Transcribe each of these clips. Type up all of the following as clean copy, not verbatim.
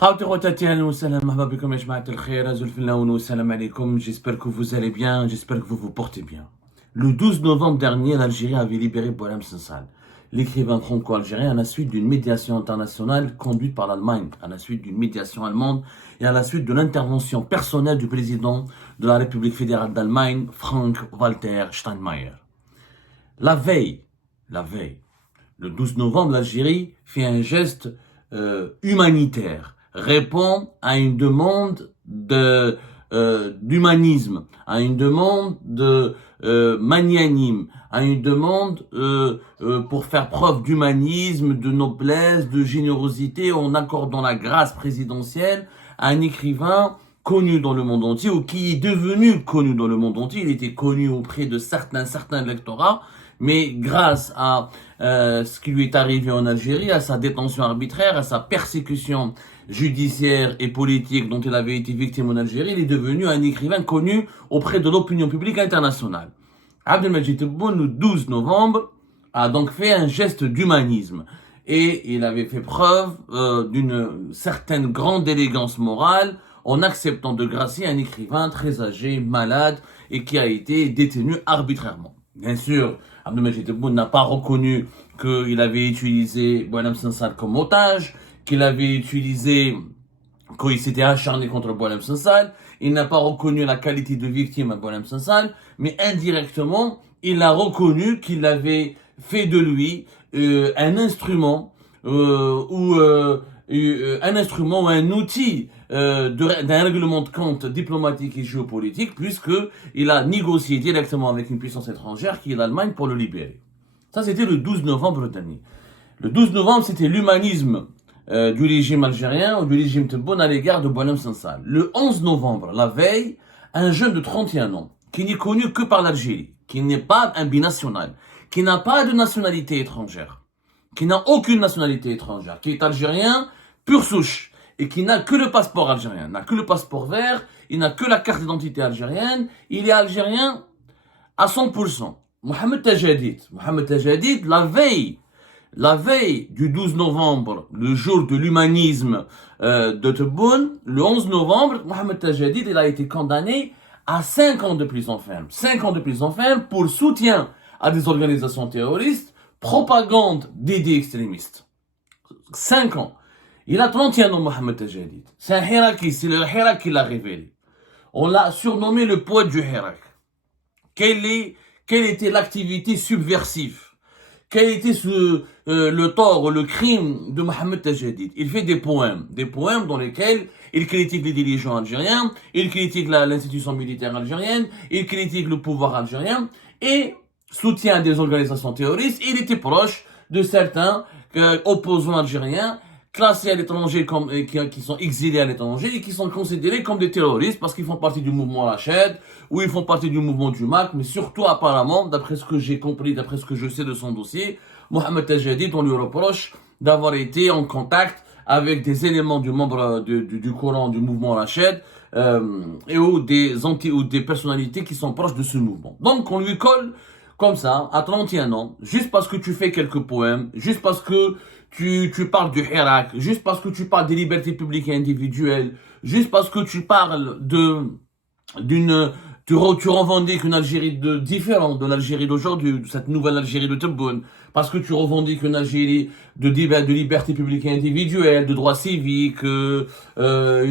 J'espère que vous allez bien, j'espère que vous vous portez bien. Le 12 novembre dernier, l'Algérie avait libéré Boualem Sansal, l'écrivain franco-algérien, à la suite d'une médiation internationale conduite par l'Allemagne, à la suite d'une médiation allemande et à la suite de l'intervention personnelle du président de la République fédérale d'Allemagne, Frank-Walter Steinmeier. La veille, le 12 novembre, l'Algérie fait un geste humanitaire, répond à une demande d'humanisme, à une demande de magnanime, à une demande pour faire preuve d'humanisme, de noblesse, de générosité, en accordant la grâce présidentielle à un écrivain connu dans le monde entier, ou qui est devenu connu dans le monde entier. Il était connu auprès de certains lectorats, mais grâce à ce qui lui est arrivé en Algérie, à sa détention arbitraire, à sa persécution judiciaire et politique dont il avait été victime en Algérie, il est devenu un écrivain connu auprès de l'opinion publique internationale. Abdelmajid Tebboune, le 12 novembre, a donc fait un geste d'humanisme. Et il avait fait preuve d'une certaine grande élégance morale en acceptant de gracier un écrivain très âgé, malade, et qui a été détenu arbitrairement. Bien sûr, Abdelmajid Tebboune n'a pas reconnu qu'il avait utilisé Boualem Sansal comme otage, qu'il s'était acharné contre Boualem Sansal. Il n'a pas reconnu la qualité de victime à Boualem Sansal, mais indirectement, il a reconnu qu'il avait fait de lui un instrument ou un outil d'un règlement de compte diplomatique et géopolitique, puisqu'il a négocié directement avec une puissance étrangère qui est l'Allemagne pour le libérer. Ça, c'était le 12 novembre dernier. Le 12 novembre, c'était l'humanisme du régime algérien ou du régime Tebboune à l'égard de Boualem Sansal. Le 11 novembre, la veille, un jeune de 31 ans, qui n'est connu que par l'Algérie, qui n'est pas un binational, qui n'a pas de nationalité étrangère, qui n'a aucune nationalité étrangère, qui est algérien pure souche, et qui n'a que le passeport algérien, n'a que le passeport vert, il n'a que la carte d'identité algérienne, il est algérien à 100%. Mohamed Tajadid, la veille du 12 novembre, le jour de l'humanisme de Tebboune, le 11 novembre, Mohamed Tajadid, il a été condamné à 5 ans de prison ferme. 5 ans de prison ferme pour soutien à des organisations terroristes, propagande d'idées extrémistes. 5 ans. Il a 31 ans, Mohamed Tajadid. C'est un Hiraki, c'est le Hirak qui l'a révélé. On l'a surnommé le poète du Hirak. Quelle était l'activité subversive? Quel était le tort, le crime de Mohamed Tajadid? Il fait des poèmes dans lesquels il critique les dirigeants algériens, il critique l'institution militaire algérienne, il critique le pouvoir algérien et soutient des organisations terroristes. Il était proche de certains opposants algériens classés à l'étranger qui sont exilés à l'étranger et qui sont considérés comme des terroristes parce qu'ils font partie du mouvement Rached ou ils font partie du mouvement du MAC, mais surtout apparemment, d'après ce que j'ai compris, d'après ce que je sais de son dossier, Mohamed Tajadid, on lui reproche d'avoir été en contact avec des éléments du membre du courant du mouvement Rached ou des personnalités qui sont proches de ce mouvement. Donc on lui colle comme ça, à 31 ans, juste parce que tu fais quelques poèmes, juste parce que tu parles du Hirak, juste parce que tu parles des libertés publiques et individuelles, juste parce que tu parles tu revendiques une Algérie différente de l'Algérie d'aujourd'hui, de cette nouvelle Algérie de Tebboune, parce que tu revendiques une Algérie de liberté publique et individuelle, de droits civiques, une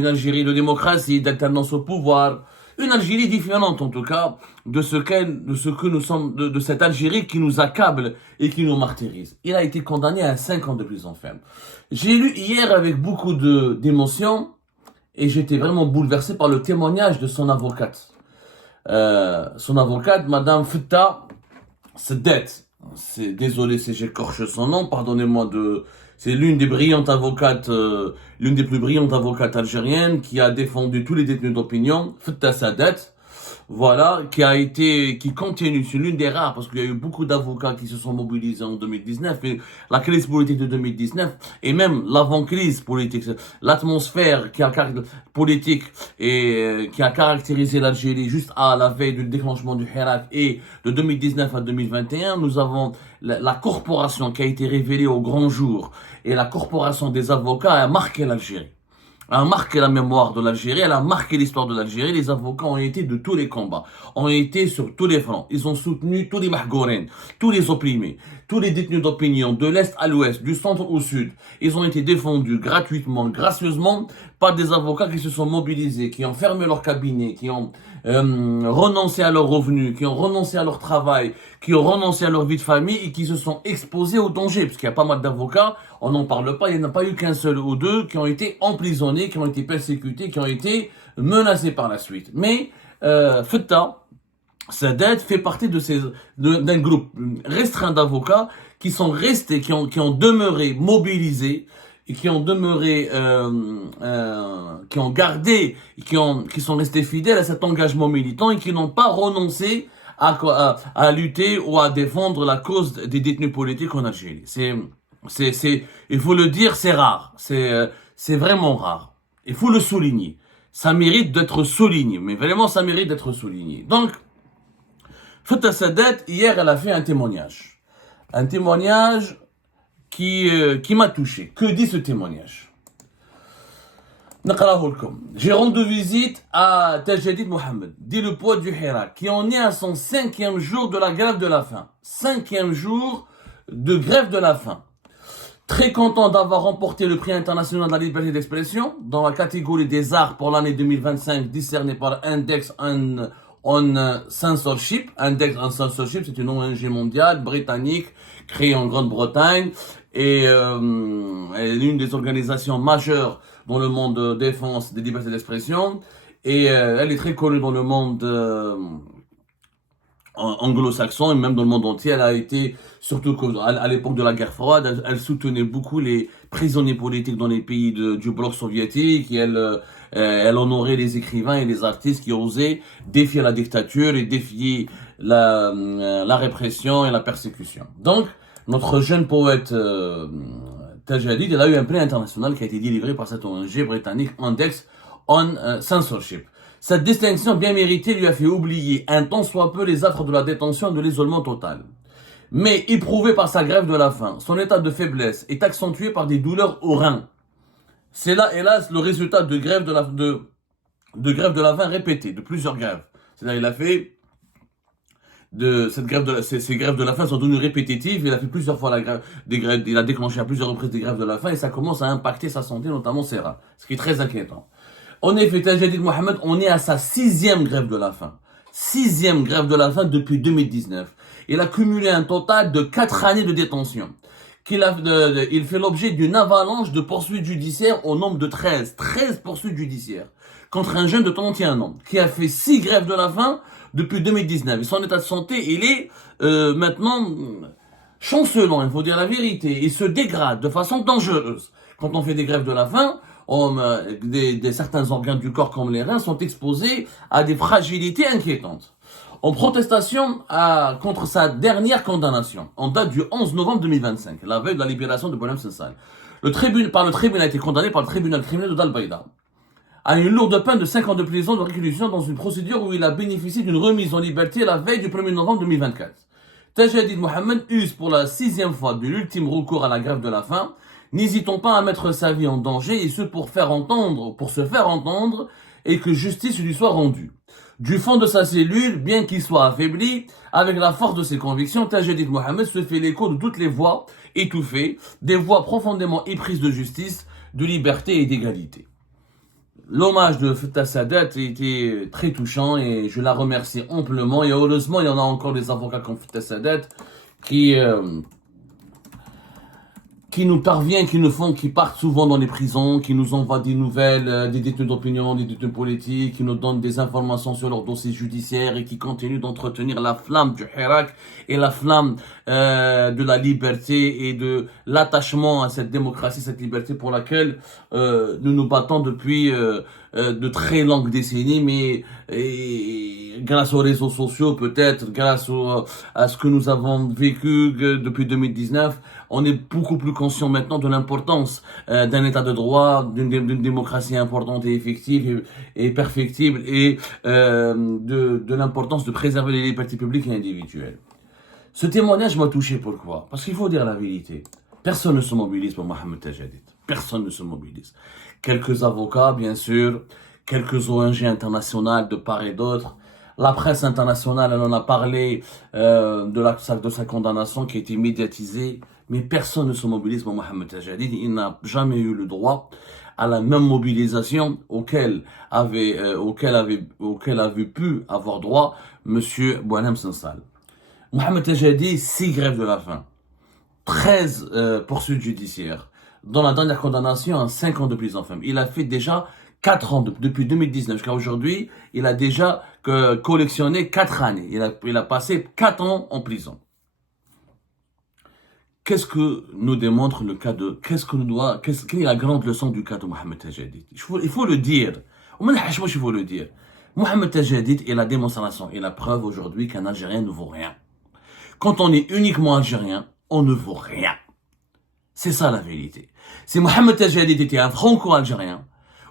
Algérie de démocratie, d'alternance au pouvoir. Une Algérie différente, en tout cas, de ce que nous sommes, de cette Algérie qui nous accable et qui nous martyrise. Il a été condamné à 5 ans de prison ferme. J'ai lu hier avec beaucoup d'émotion et j'étais vraiment bouleversé par le témoignage de son avocate. Madame Fetta Sedet. Désolé si j'écorche son nom, pardonnez-moi c'est l'une des plus brillantes avocates algériennes qui a défendu tous les détenus d'opinion, Fetta Sadet. Voilà, qui continue, c'est l'une des rares, parce qu'il y a eu beaucoup d'avocats qui se sont mobilisés en 2019, et la crise politique de 2019, et même l'avant-crise politique, l'atmosphère politique et qui a caractérisé l'Algérie juste à la veille du déclenchement du Hirak et de 2019 à 2021, nous avons la corporation qui a été révélée au grand jour, et la corporation des avocats a marqué l'Algérie. a marqué la mémoire de l'Algérie, elle a marqué l'histoire de l'Algérie. Les avocats ont été de tous les combats, ont été sur tous les fronts. Ils ont soutenu tous les mahgourènes, tous les opprimés, tous les détenus d'opinion, de l'Est à l'Ouest, du centre au Sud. Ils ont été défendus gratuitement, gracieusement, par des avocats qui se sont mobilisés, qui ont fermé leur cabinet, qui ont renoncé à leurs revenus, qui ont renoncé à leur travail, qui ont renoncé à leur vie de famille et qui se sont exposés au danger. Parce qu'il y a pas mal d'avocats, on n'en parle pas, il n'y en a pas eu qu'un seul ou deux qui ont été emprisonnés, qui ont été persécutés, qui ont été menacés par la suite. Mais Fetta Sadat fait partie d'un groupe restreint d'avocats qui sont restés, qui ont demeuré mobilisés et qui ont demeuré, qui ont gardé, qui sont restés fidèles à cet engagement militant et qui n'ont pas renoncé à lutter ou à défendre la cause des détenus politiques en Algérie. Il faut le dire, c'est rare. C'est vraiment rare. Il faut le souligner. Ça mérite d'être souligné. Mais vraiment, ça mérite d'être souligné. Donc, Fetta Sadat, hier, elle a fait un témoignage. Un témoignage qui m'a touché. Que dit ce témoignage? J'ai rendu visite à Tajadid Mohamed, dit le poète du Hirak, qui en est à son 5e jour de la grève de la faim. 5e jour de grève de la faim. Très content d'avoir remporté le prix international de la liberté d'expression dans la catégorie des arts pour l'année 2025, discerné par Index on Censorship. Index on Censorship, c'est une ONG mondiale britannique créée en Grande-Bretagne et elle est une des organisations majeures dans le monde de défense des libertés d'expression et elle est très connue dans le monde anglo-saxon et même dans le monde entier. Elle a été, surtout à l'époque de la guerre froide, elle soutenait beaucoup les prisonniers politiques dans les pays du bloc soviétique et elle honorait les écrivains et les artistes qui osaient défier la dictature et défier la répression et la persécution. Donc, notre jeune poète Tajadid, elle a eu un prix international qui a été délivré par cette ONG britannique Index on Censorship. Cette distinction bien méritée lui a fait oublier un tant soit peu les affres de la détention et de l'isolement total. Mais éprouvé par sa grève de la faim, son état de faiblesse est accentué par des douleurs aux reins. C'est là, hélas, le résultat de grève de la faim répétée, de plusieurs grèves. C'est-à-dire, il a fait ces grèves de la faim sont devenues répétitives. Il a fait plusieurs fois il a déclenché à plusieurs reprises des grèves de la faim et ça commence à impacter sa santé, notamment ses reins. Ce qui est très inquiétant. En effet, Tajadid Mohamed, on est à sa 6e grève de la faim. 6e grève de la faim depuis 2019. Il a cumulé un total de 4 années de détention. Il fait l'objet d'une avalanche de poursuites judiciaires au nombre de 13. 13 poursuites judiciaires. Contre un jeune de 31 ans, qui a fait 6 grèves de la faim depuis 2019. Et son état de santé, il est maintenant chancelant, il faut dire la vérité. Il se dégrade de façon dangereuse. Quand on fait des grèves de la faim, certains organes du corps comme les reins sont exposés à des fragilités inquiétantes. En protestation contre sa dernière condamnation, en date du 11 novembre 2025, la veille de la libération de Boualem Sansal, le tribunal a été condamné par le tribunal criminel de Dal-Baïda à une lourde peine de 5 ans de prison de réclusion dans une procédure où il a bénéficié d'une remise en liberté la veille du 1er novembre 2024. Tajadid Mohamed use pour la 6e fois de l'ultime recours à la grève de la faim, n'hésitant pas à mettre sa vie en danger et ce pour se faire entendre et que justice lui soit rendue. Du fond de sa cellule, bien qu'il soit affaibli, avec la force de ses convictions, Tajadid Mohamed se fait l'écho de toutes les voix étouffées, des voix profondément éprises de justice, de liberté et d'égalité. L'hommage de Fetta Sadat était très touchant et je la remercie amplement. Et heureusement, il y en a encore des avocats comme Fetta Sadat qui nous parviennent, qui partent souvent dans les prisons, qui nous envoient des nouvelles, des détenus d'opinion, des détenus politiques, qui nous donnent des informations sur leurs dossiers judiciaires et qui continuent d'entretenir la flamme du Hirak et la flamme de la liberté et de l'attachement à cette démocratie, cette liberté pour laquelle nous nous battons depuis de très longues décennies, mais grâce aux réseaux sociaux, peut-être, grâce à ce que nous avons vécu depuis 2019, on est beaucoup plus conscient maintenant de l'importance d'un état de droit, d'une démocratie importante et effective et perfectible, et de l'importance de préserver les libertés publiques et individuelles. Ce témoignage m'a touché, pourquoi? Parce qu'il faut dire la vérité. Personne ne se mobilise pour Mohamed Tajadid. Personne ne se mobilise. quelques avocats, bien sûr, quelques ONG internationales de part et d'autre. La presse internationale, elle en a parlé de sa condamnation qui a été médiatisée, mais personne ne se mobilise pour Mohamed Tajadid. Il n'a jamais eu le droit à la même mobilisation auquel avait pu avoir droit Monsieur Boualem Sansal. Mohamed Tajadid, 6 grèves de la faim, 13 poursuites judiciaires, dans la dernière condamnation à 5 ans de prison ferme. Il a fait déjà 4 ans, depuis 2019 jusqu'à aujourd'hui, il a déjà collectionné 4 années. Il a passé 4 ans en prison. Qu'est-ce que nous démontre le cas de... Quelle est la grande leçon du cas de Mohamed Tajadid? Il faut le dire. Il faut le dire. Mohamed Tajadid est la démonstration et la preuve aujourd'hui qu'un Algérien ne vaut rien. Quand on est uniquement Algérien, on ne vaut rien. C'est ça la vérité. Si Mohamed Tajadid était un franco-algérien,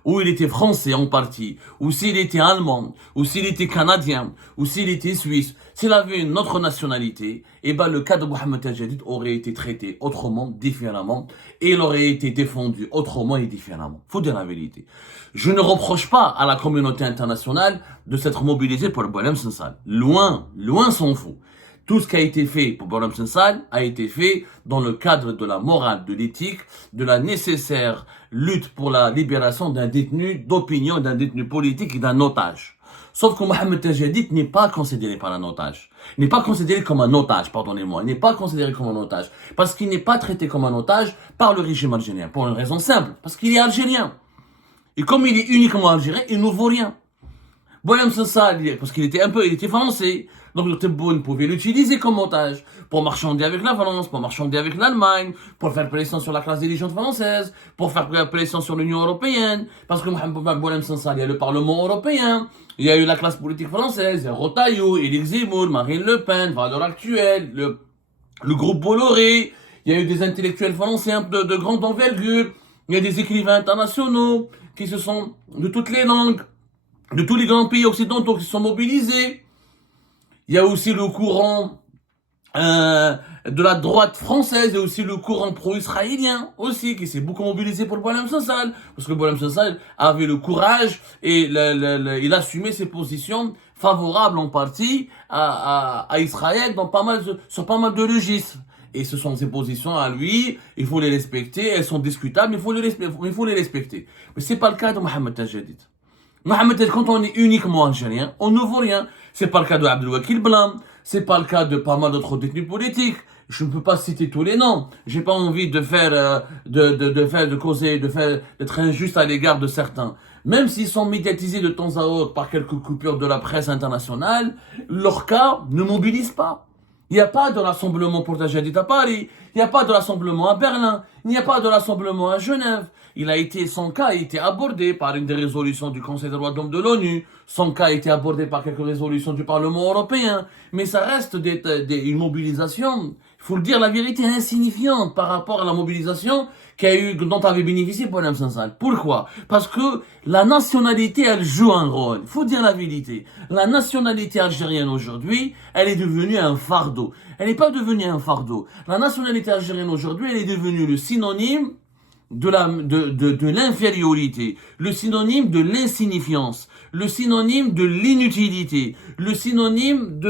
ou il était français en partie, ou s'il était allemand, ou s'il était canadien, ou s'il était suisse, s'il avait une autre nationalité, eh ben le cas de Mohamed Tajadid aurait été traité autrement, différemment, et il aurait été défendu autrement et différemment. Faut dire la vérité. Je ne reproche pas à la communauté internationale de s'être mobilisée pour le Boualem Sansal. Loin s'en fout. Tout ce qui a été fait pour Boualem Sansal a été fait dans le cadre de la morale, de l'éthique, de la nécessaire lutte pour la libération d'un détenu d'opinion, d'un détenu politique et d'un otage. Sauf que Mohamed Tajadid n'est pas considéré par un otage. Il n'est pas considéré comme un otage, pardonnez-moi. Il n'est pas considéré comme un otage. Parce qu'il n'est pas traité comme un otage par le régime algérien. Pour une raison simple. Parce qu'il est algérien. Et comme il est uniquement algérien, il ne vaut rien. Boualem Sansal, parce qu'il était français. Donc le Tebboune pouvait l'utiliser comme otage pour marchander avec la France, pour marchander avec l'Allemagne, pour faire pression sur la classe dirigeante française, pour faire pression sur l'Union européenne. Parce que Mohamed Boualem Sansal, il y a le Parlement européen, il y a eu la classe politique française, il y a Rotaillot, Éric Zemmour, Marine Le Pen, Valeurs Actuelles, le groupe Bolloré, il y a eu des intellectuels français de grande envergure, il y a des écrivains internationaux qui se sont, de toutes les langues, de tous les grands pays occidentaux qui se sont mobilisés. Il y a aussi le courant de la droite française, il y a aussi le courant pro-israélien aussi qui s'est beaucoup mobilisé pour le Boualem Sansal, parce que le Boualem Sansal avait le courage et il assumait ses positions favorables en partie à Israël sur pas mal de registres. Et ce sont ses positions à lui, il faut les respecter, elles sont discutables, mais il faut les respecter. Mais c'est pas le cas de Mohamed Tajadid. Mohamed Tajadid, quand on est uniquement algérien, on ne vaut rien. C'est pas le cas de Abdelwakil Blam, c'est pas le cas de pas mal d'autres détenus politiques. Je ne peux pas citer tous les noms. J'ai pas envie de d'être injuste à l'égard de certains. Même s'ils sont médiatisés de temps à autre par quelques coupures de la presse internationale, leur cas ne mobilise pas. Il n'y a pas de rassemblement pour Tajadid à Paris, il n'y a pas de rassemblement à Berlin, il n'y a pas de rassemblement à Genève. Son cas a été abordé par une des résolutions du Conseil des droits de l'homme de l'ONU, son cas a été abordé par quelques résolutions du Parlement européen, mais ça reste une mobilisation, il faut le dire la vérité, insignifiante par rapport à la mobilisation dont avait bénéficié Boualem Sansal. Pourquoi? Parce que la nationalité, elle joue un rôle. Il faut dire la vérité. La nationalité algérienne aujourd'hui, elle est devenue un fardeau. Elle n'est pas devenue un fardeau. La nationalité algérienne aujourd'hui, elle est devenue le synonyme de l'infériorité, le synonyme de l'insignifiance, le synonyme de l'inutilité, le synonyme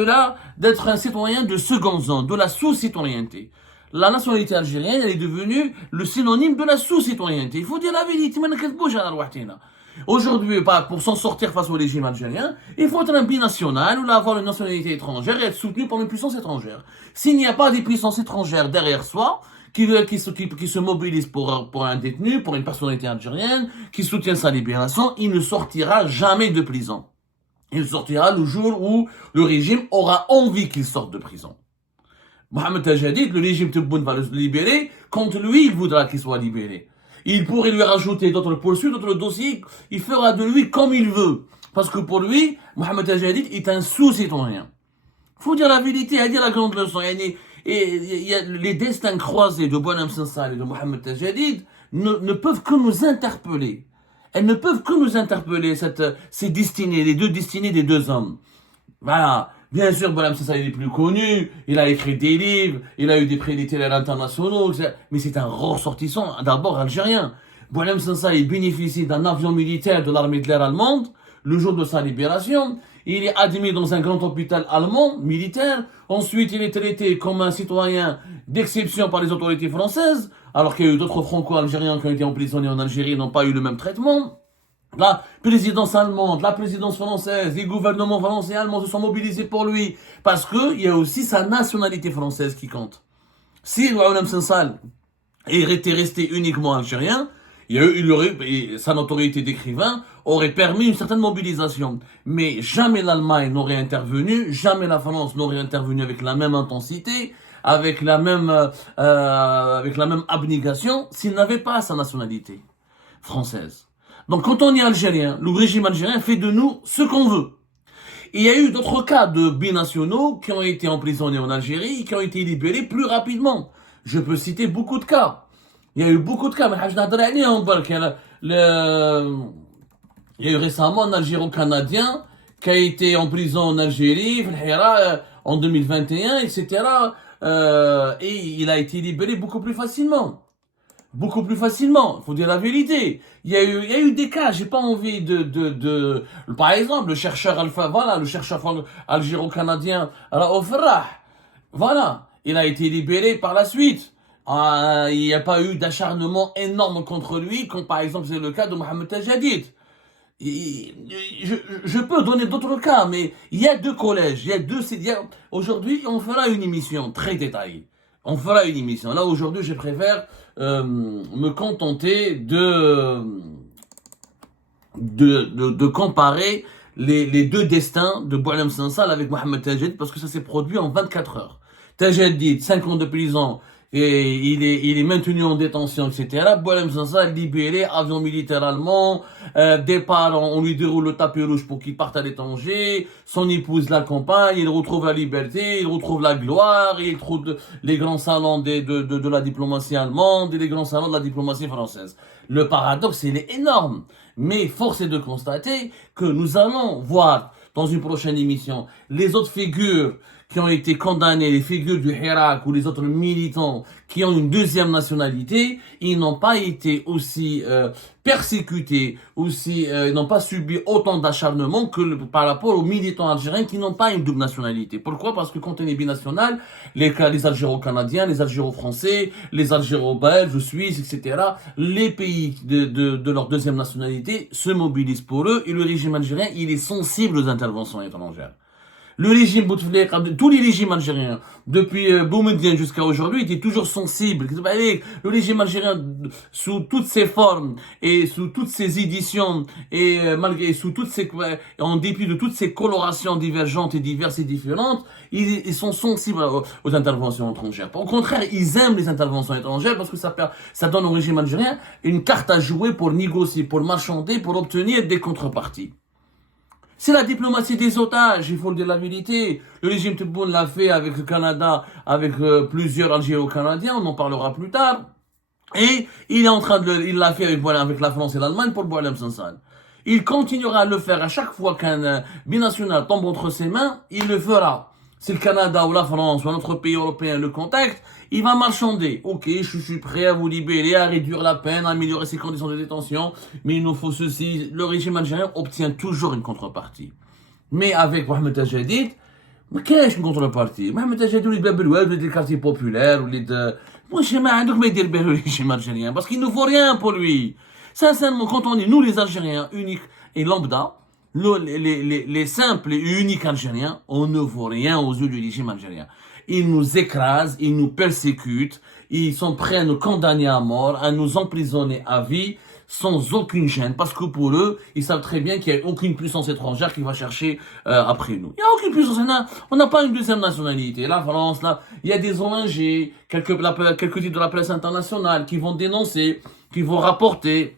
d'être un citoyen de seconde zone, de la sous-citoyenneté. La nationalité algérienne, elle est devenue le synonyme de la sous-citoyenneté. Il faut dire la vérité. Aujourd'hui, pour s'en sortir face au régime algérien, il faut être un binational ou avoir une nationalité étrangère et être soutenu par une puissance étrangère. S'il n'y a pas des puissances étrangères derrière soi, qui se mobilisent pour un détenu, pour une personnalité algérienne, qui soutient sa libération, il ne sortira jamais de prison. Il sortira le jour où le régime aura envie qu'il sorte de prison. Mohamed Tajadid, le régime Tebboune va le libérer, quand lui, il voudra qu'il soit libéré. Il pourrait lui rajouter d'autres poursuites, d'autres dossiers, il fera de lui comme il veut. Parce que pour lui, Mohamed Tajadid est un sous-citoyen. Faut dire la vérité, à dire la grande leçon. Et les destins croisés de Boualem Sansal et de Mohamed Tajadid ne peuvent que nous interpeller. Elles ne peuvent que nous interpeller, ces destinées, les deux destinées des deux hommes. Voilà. Bien sûr, Boualem Sansal est plus connu, il a écrit des livres, il a eu des prix littéraires internationaux, mais c'est un ressortissant d'abord algérien. Boualem Sansal, il bénéficie d'un avion militaire de l'armée de l'air allemande le jour de sa libération. Il est admis dans un grand hôpital allemand, militaire. Ensuite, il est traité comme un citoyen d'exception par les autorités françaises, alors qu'il y a eu d'autres franco-algériens qui ont été emprisonnés en Algérie et n'ont pas eu le même traitement. La présidence allemande, la présidence française, les gouvernements français et allemands se sont mobilisés pour lui, parce qu'il y a aussi sa nationalité française qui compte. Si Boualem Sansal était resté uniquement algérien, sa notoriété d'écrivain aurait permis une certaine mobilisation. Mais jamais l'Allemagne n'aurait intervenu, jamais la France n'aurait intervenu avec la même intensité, avec la même abnégation, s'il n'avait pas sa nationalité française. Donc quand on est algérien, le régime algérien fait de nous ce qu'on veut. Il y a eu d'autres cas de binationaux qui ont été emprisonnés en Algérie, qui ont été libérés plus rapidement. Je peux citer beaucoup de cas. Il y a eu beaucoup de cas, mais il y a eu récemment un Algéro-Canadien qui a été en prison en Algérie, en 2021, etc. Et il a été libéré beaucoup plus facilement. Beaucoup plus facilement, faut dire la vérité. Il y a eu des cas, j'ai pas envie par exemple, le chercheur algéro-canadien, Raouf Farah. Voilà. Il a été libéré par la suite. Il n'y a pas eu d'acharnement énorme contre lui, comme par exemple c'est le cas de Mohamed Tajadid. Je peux donner d'autres cas, mais il y a deux collèges, aujourd'hui, on fera une émission très détaillée. On fera une émission. Là, aujourd'hui, je préfère me contenter de comparer les deux destins de Boualem Sansal avec Mohamed Tajadid, parce que ça s'est produit en 24 heures. Tajadid, 5 ans de prison, et il est maintenu en détention, etc. Boualem Sansal libéré, avion militaire allemand, départ, on lui déroule le tapis rouge pour qu'il parte à l'étranger, son épouse l'accompagne, il retrouve la liberté, il retrouve la gloire, il retrouve les grands salons de la diplomatie allemande et les grands salons de la diplomatie française. Le paradoxe, il est énorme. Mais force est de constater que nous allons voir dans une prochaine émission les autres figures qui ont été condamnés, les figures du Hirak ou les autres militants qui ont une deuxième nationalité, ils n'ont pas été aussi persécutés, ils n'ont pas subi autant d'acharnement que par rapport aux militants algériens qui n'ont pas une double nationalité. Pourquoi? Parce que quand on est binational, les Algéro-Canadiens, les Algéro-Français, les Algéro-Belges, Suisses, etc., les pays de leur deuxième nationalité se mobilisent pour eux, et le régime algérien, il est sensible aux interventions étrangères. Le régime Bouteflika, tous les régimes algériens, depuis Boumediene jusqu'à aujourd'hui, étaient toujours sensibles. Le régime algérien, sous toutes ses formes et sous toutes ses éditions et en dépit de toutes ses colorations divergentes et diverses et différentes, ils sont sensibles aux interventions étrangères. Au contraire, ils aiment les interventions étrangères parce que ça donne au régime algérien une carte à jouer pour négocier, pour marchander, pour obtenir des contreparties. C'est la diplomatie des otages, il faut le dire la vérité. Le régime Tebboune l'a fait avec le Canada, avec plusieurs Algéro-Canadiens, on en parlera plus tard. Et il l'a fait avec la France et l'Allemagne pour Boualem Sansal. Il continuera à le faire à chaque fois qu'un binational tombe entre ses mains, il le fera. Si le Canada ou la France ou un autre pays européen le contacte, il va marchander. Ok, je suis prêt à vous libérer, à réduire la peine, à améliorer ses conditions de détention, mais il nous faut ceci. Le régime algérien obtient toujours une contrepartie. Mais avec Mohamed Tajadid, ما كاينش une contrepartie. Mohamed Tajadid وليد باب الوالد وليد الكارتي بوبولار وليد واش ما عندك ما يدير به le régime algérien parce qu'il ne vaut rien pour lui. Sincèrement, quand on est nous les Algériens uniques et lambda, les simples et uniques Algériens, on ne vaut rien aux yeux du régime algérien. Ils nous écrasent, ils nous persécutent, ils sont prêts à nous condamner à mort, à nous emprisonner à vie, sans aucune gêne. Parce que pour eux, ils savent très bien qu'il n'y a aucune puissance étrangère qui va chercher après nous. Il n'y a aucune puissance, on n'a pas une deuxième nationalité. La France, là, il y a des ONG, quelques titres de la presse internationale qui vont dénoncer, qui vont rapporter,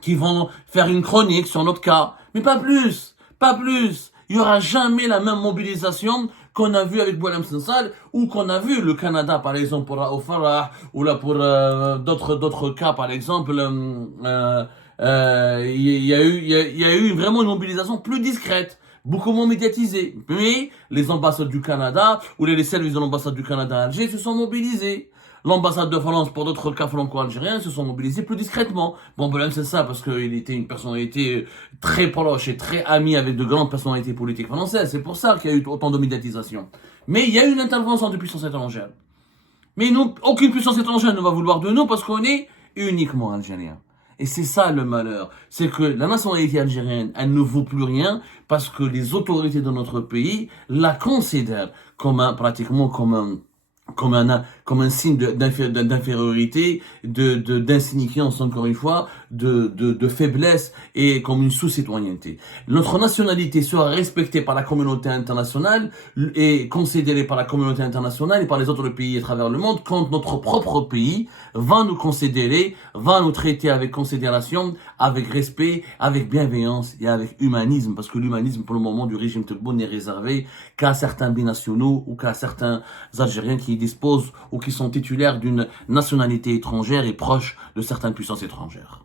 qui vont faire une chronique sur notre cas. Mais pas plus, pas plus. Il n'y aura jamais la même mobilisation qu'on a vu avec Boualem Sansal ou qu'on a vu le Canada, par exemple, pour Raouf Farah, ou là pour d'autres cas, par exemple. Il y a eu vraiment une mobilisation plus discrète, beaucoup moins médiatisée. Mais les ambassades du Canada ou les services de l'ambassade du Canada à Alger se sont mobilisés. L'ambassade de France pour d'autres cas franco-algériens se sont mobilisés plus discrètement. Bon, Boulen, c'est ça, parce qu'il était une personnalité très proche et très amie avec de grandes personnalités politiques françaises. C'est pour ça qu'il y a eu autant de médiatisation. Mais il y a eu une intervention de puissance étrangère. Mais nous, aucune puissance étrangère ne va vouloir de nous parce qu'on est uniquement algérien. Et c'est ça le malheur. C'est que la nationalité algérienne, elle ne vaut plus rien parce que les autorités de notre pays la considèrent pratiquement comme un signe d'infériorité, d'insignifiance, encore une fois, de faiblesse et comme une sous-citoyenneté. Notre nationalité sera respectée par la communauté internationale et considérée par la communauté internationale et par les autres pays à travers le monde quand notre propre pays va nous considérer, va nous traiter avec considération, avec respect, avec bienveillance et avec humanisme, parce que l'humanisme pour le moment du régime Tebboune n'est réservé qu'à certains binationaux ou qu'à certains Algériens qui disposent ou qui sont titulaires d'une nationalité étrangère et proches de certaines puissances étrangères.